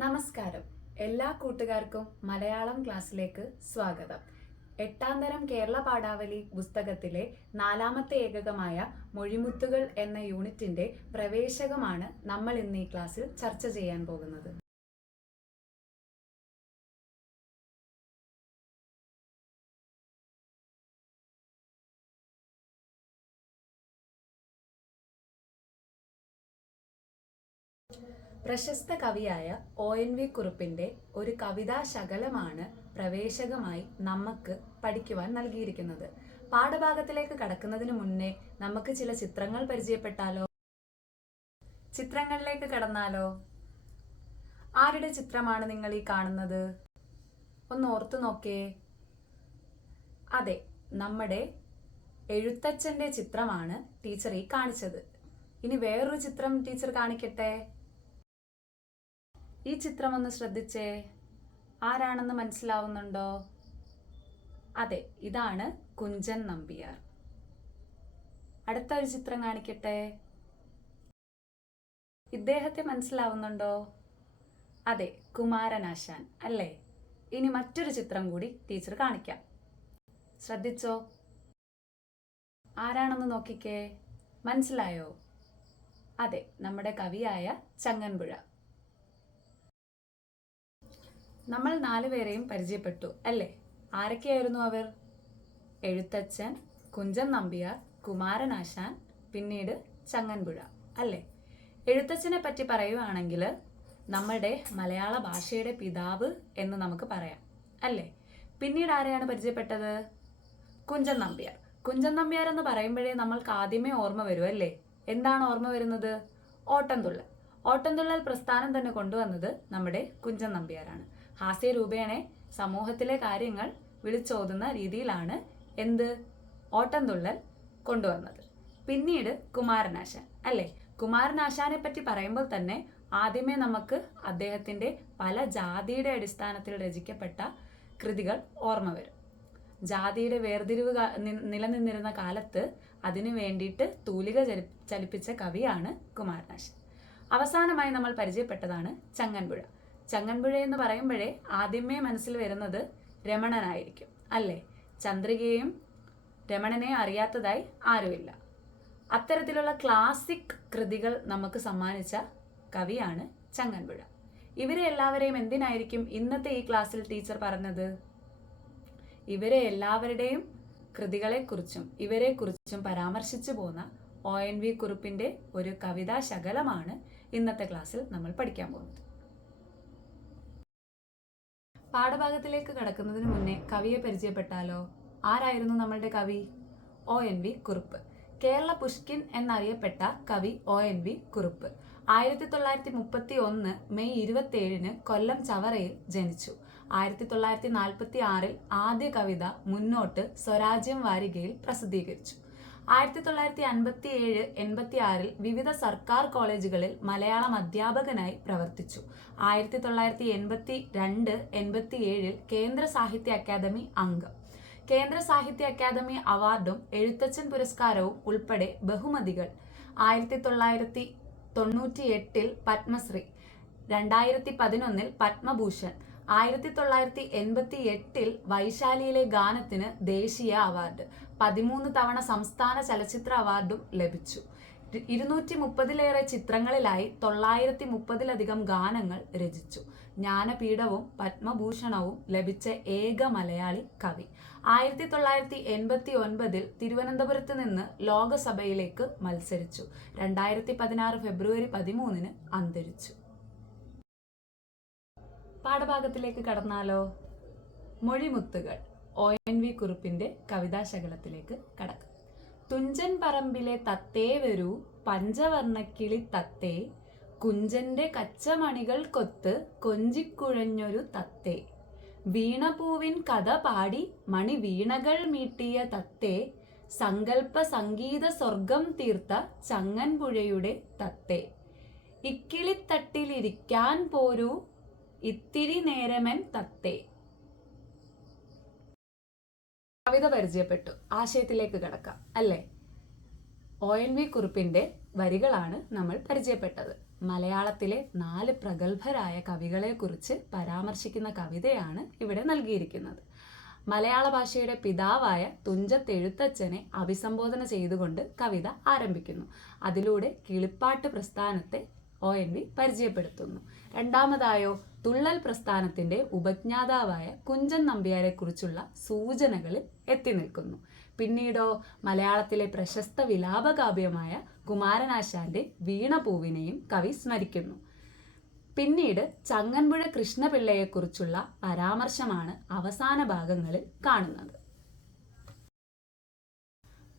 നമസ്കാരം. എല്ലാ കൂട്ടുകാർക്കും മലയാളം ക്ലാസ്സിലേക്ക് സ്വാഗതം. 8ാം തരം കേരള പാഠാവലി പുസ്തകത്തിലെ 4ാമത്തെ ഏകകമായ മൊഴിമുത്തുകൾ എന്ന യൂണിറ്റിന്റെ പ്രവേശകമാണ് നമ്മൾ ഇന്ന് ഈ ക്ലാസ്സിൽ ചർച്ച ചെയ്യാൻ പോകുന്നത്. പ്രശസ്ത കവിയായ ONV കുറുപ്പിന്റെ ഒരു കവിതാ ശകലമാണ് പ്രവേശകമായി നമുക്ക് പഠിക്കുവാൻ നൽകിയിരിക്കുന്നത്. പാഠഭാഗത്തിലേക്ക് കടക്കുന്നതിന് മുന്നേ നമുക്ക് ചില ചിത്രങ്ങൾ പരിചയപ്പെട്ടാലോ? ചിത്രങ്ങളിലേക്ക് കടന്നാലോ? ആരുടെ ചിത്രമാണ് നിങ്ങൾ ഈ കാണുന്നത്? ഒന്ന് ഓർത്തു നോക്കേ. അതെ, നമ്മുടെ എഴുത്തച്ഛന്റെ ചിത്രമാണ് ടീച്ചർ ഈ കാണിച്ചത്. ഇനി വേറൊരു ചിത്രം ടീച്ചർ കാണിക്കട്ടെ. ഈ ചിത്രം ഒന്ന് ശ്രദ്ധിച്ചേ. ആരാണെന്ന് മനസ്സിലാവുന്നുണ്ടോ? അതെ, ഇതാണ് കുഞ്ചൻ നമ്പ്യാർ. അടുത്ത ഒരു ചിത്രം കാണിക്കട്ടെ. ഇദ്ദേഹത്തെ മനസ്സിലാവുന്നുണ്ടോ? അതെ, കുമാരനാശാൻ അല്ലേ? ഇനി മറ്റൊരു ചിത്രം കൂടി ടീച്ചർ കാണിക്കാം. ശ്രദ്ധിച്ചോ? ആരാണെന്ന് നോക്കിക്കേ. മനസ്സിലായോ? അതെ, നമ്മുടെ കവിയായ ചങ്ങൻപുഴ. നമ്മൾ 4 പേരെയും പരിചയപ്പെട്ടു അല്ലേ? ആരൊക്കെയായിരുന്നു അവർ? എഴുത്തച്ഛൻ, കുഞ്ചൻ നമ്പ്യാർ, കുമാരനാശാൻ, പിന്നീട് ചങ്ങൻപുഴ അല്ലേ? എഴുത്തച്ഛനെ പറ്റി പറയുകയാണെങ്കിൽ നമ്മുടെ മലയാള ഭാഷയുടെ പിതാവ് എന്ന് നമുക്ക് പറയാം അല്ലേ? പിന്നീട് ആരെയാണ് പരിചയപ്പെട്ടത്? കുഞ്ചൻ നമ്പ്യാർ. കുഞ്ചൻ നമ്പ്യാർ എന്ന് പറയുമ്പോഴേ നമ്മൾക്ക് ആദ്യമേ ഓർമ്മ വരും അല്ലേ? എന്താണ് ഓർമ്മ വരുന്നത്? ഓട്ടംതുള്ളൽ. ഓട്ടംതുള്ളൽ പ്രസ്ഥാനം തന്നെ കൊണ്ടുവന്നത് നമ്മുടെ കുഞ്ചൻ നമ്പ്യാരാണ്. ഹാസ്യരൂപേണെ സമൂഹത്തിലെ കാര്യങ്ങൾ വിളിച്ചോതുന്ന രീതിയിലാണ് ഓട്ടംതുള്ളൽ കൊണ്ടുവന്നത്. പിന്നീട് കുമാരനാശാൻ അല്ലേ? കുമാരനാശാനെ പറ്റി പറയുമ്പോൾ തന്നെ ആദ്യമേ നമുക്ക് അദ്ദേഹത്തിന്റെ പല ജാതിയുടെ അടിസ്ഥാനത്തിൽ രചിക്കപ്പെട്ട കൃതികൾ ഓർമ്മ വരും. ജാതിയുടെ വേർതിരിവ് നിലനിന്നിരുന്ന കാലത്ത് അതിനു വേണ്ടിയിട്ട് തൂലിക ചലിപ്പിച്ച കവിയാണ് കുമാരനാശാൻ. അവസാനമായി നമ്മൾ പരിചയപ്പെട്ടതാണ് ചങ്ങൻപുഴ. ചങ്ങൻപുഴ എന്ന് പറയുമ്പോഴേ ആദ്യമേ മനസ്സിൽ വരുന്നത് രമണനായിരിക്കും അല്ലേ? ചന്ദ്രികയും രമണനെ അറിയാത്തതായി ആരുമില്ല. അത്തരത്തിലുള്ള ക്ലാസിക് കൃതികൾ നമുക്ക് സമ്മാനിച്ച കവിയാണ് ചങ്ങൻപുഴ. ഇവരെ എല്ലാവരെയും എന്തിനായിരിക്കും ഇന്നത്തെ ഈ ക്ലാസ്സിൽ ടീച്ചർ പറഞ്ഞത്? ഇവരെ എല്ലാവരുടെയും കൃതികളെക്കുറിച്ചും ഇവരെക്കുറിച്ചും പരാമർശിച്ചു പോന്ന ONV കുറുപ്പിന്റെ ഒരു കവിതാ ശകലമാണ് ഇന്നത്തെ ക്ലാസ്സിൽ നമ്മൾ പഠിക്കാൻ പോകുന്നത്. പാഠഭാഗത്തിലേക്ക് കടക്കുന്നതിന് മുന്നേ കവിയെ പരിചയപ്പെട്ടാലോ? ആരായിരുന്നു നമ്മളുടെ കവി? ONV കുറുപ്പ്. കേരള പുഷ്കിൻ എന്നറിയപ്പെട്ട കവി ONV കുറുപ്പ് 1931 മെയ് 27 കൊല്ലം ചവറയിൽ ജനിച്ചു. 1946 ആദ്യ കവിത മുന്നോട്ട് സ്വരാജ്യം വാരികയിൽ പ്രസിദ്ധീകരിച്ചു. 1957-86 വിവിധ സർക്കാർ കോളേജുകളിൽ മലയാളം അധ്യാപകനായി പ്രവർത്തിച്ചു. 1982-87 കേന്ദ്ര സാഹിത്യ അക്കാദമി അംഗം. കേന്ദ്ര സാഹിത്യ അക്കാദമി അവാർഡും എഴുത്തച്ഛൻ പുരസ്കാരവും ഉൾപ്പെടെ ബഹുമതികൾ. 1998 പത്മശ്രീ, 2011 പത്മഭൂഷൺ, 1988 വൈശാലിയിലെ ഗാനത്തിന് ദേശീയ അവാർഡ്, 13 തവണ സംസ്ഥാന ചലച്ചിത്ര അവാർഡും ലഭിച്ചു. 230-ലേറെ ചിത്രങ്ങളിലായി 930-ലധികം ഗാനങ്ങൾ രചിച്ചു. ജ്ഞാനപീഠവും പത്മഭൂഷണവും ലഭിച്ച ഏക മലയാളി കവി. 1989 തിരുവനന്തപുരത്ത് നിന്ന് ലോകസഭയിലേക്ക് മത്സരിച്ചു. 2016 ഫെബ്രുവരി 13 അന്തരിച്ചു. പാഠഭാഗത്തിലേക്ക് കടന്നാലോ? മൊഴിമുത്തുകൾ ONV കുറുപ്പിന്റെ കവിതാശകലത്തിലേക്ക് കടക്കാം. തുഞ്ചൻ പറമ്പിലെ തത്തേ വരൂ പഞ്ചവർണ്ണക്കിളി തത്തേ, കുഞ്ചന്റെ കച്ചമണികൾ കൊത്ത് കൊഞ്ചിക്കുഴഞ്ഞൊരു തത്തേ, വീണപൂവിൻ കഥ പാടി മണി വീണകൾ മീട്ടിയ തത്തേ, സങ്കൽപ്പ സംഗീത സ്വർഗം തീർത്ത ചങ്ങൻപുഴയുടെ തത്തേ, ഇക്കിളിത്തട്ടിലിരിക്കാൻ പോരൂ ഇത്തിരി നേരമൻ തത്തേ. കവിത പരിചയപ്പെട്ടു. ആശയത്തിലേക്ക് കടക്കാം അല്ലേ? ONV കുറുപ്പിൻ്റെ വരികളാണ് നമ്മൾ പരിചയപ്പെട്ടത്. മലയാളത്തിലെ 4 പ്രഗത്ഭരായ കവികളെക്കുറിച്ച് പരാമർശിക്കുന്ന കവിതയാണ് ഇവിടെ നൽകിയിരിക്കുന്നത്. മലയാള ഭാഷയുടെ പിതാവായ തുഞ്ചത്ത് എഴുത്തച്ഛനെ അഭിസംബോധന ചെയ്തുകൊണ്ട് കവിത ആരംഭിക്കുന്നു. അതിലൂടെ കിളിപ്പാട്ട് പ്രസ്ഥാനത്തെ ONV പരിചയപ്പെടുത്തുന്നു. രണ്ടാമതായോ തുള്ളൽ പ്രസ്ഥാനത്തിൻ്റെ ഉപജ്ഞാതാവായ കുഞ്ചൻ നമ്പ്യാരെക്കുറിച്ചുള്ള സൂചനകളിൽ എത്തി നിൽക്കുന്നു. പിന്നീടോ മലയാളത്തിലെ പ്രശസ്ത വിലാപകാവ്യമായ കുമാരനാശാന്റെ വീണപൂവിനെയും കവി സ്മരിക്കുന്നു. പിന്നീട് ചങ്ങൻപുഴ കൃഷ്ണപിള്ളയെക്കുറിച്ചുള്ള പരാമർശമാണ് അവസാന ഭാഗങ്ങളിൽ കാണുന്നത്.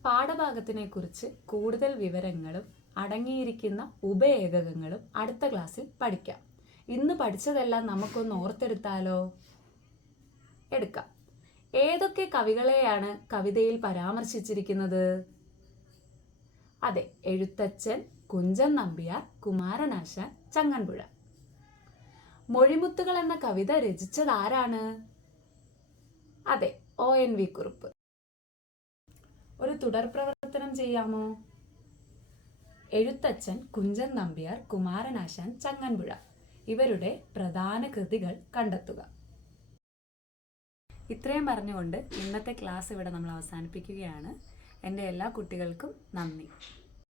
പാഠഭാഗത്തിനെ കുറിച്ച് കൂടുതൽ വിവരങ്ങളും അടങ്ങിയിരിക്കുന്ന ഉപഏകകങ്ങളും അടുത്ത ക്ലാസ്സിൽ പഠിക്കാം. ഇന്ന് പഠിച്ചതെല്ലാം നമുക്കൊന്ന് ഓർത്തെടുത്താലോ? എടുക്കാം. ഏതൊക്കെ കവികളെയാണ് കവിതയിൽ പരാമർശിച്ചിരിക്കുന്നത്? അതെ, എഴുത്തച്ഛൻ, കുഞ്ചൻ നമ്പ്യാർ, കുമാരനാശാൻ, ചങ്ങൻപുഴ. മൊഴിമുത്തുകൾ എന്ന കവിത രചിച്ചത് ആരാണ്? അതെ, ONV കുറുപ്പ്. ഒരു തുടർ പ്രവർത്തനം ചെയ്യാമോ? എഴുത്തച്ഛൻ, കുഞ്ചൻ നമ്പ്യാർ, കുമാരനാശാൻ, ചങ്ങൻപുഴ ഇവരുടെ പ്രധാന കൃതികൾ കണ്ടെത്തുക. ഇത്രയും പറഞ്ഞുകൊണ്ട് ഇന്നത്തെ ക്ലാസ് ഇവിടെ നമ്മൾ അവസാനിപ്പിക്കുകയാണ്. എൻ്റെ എല്ലാ കുട്ടികൾക്കും നന്ദി.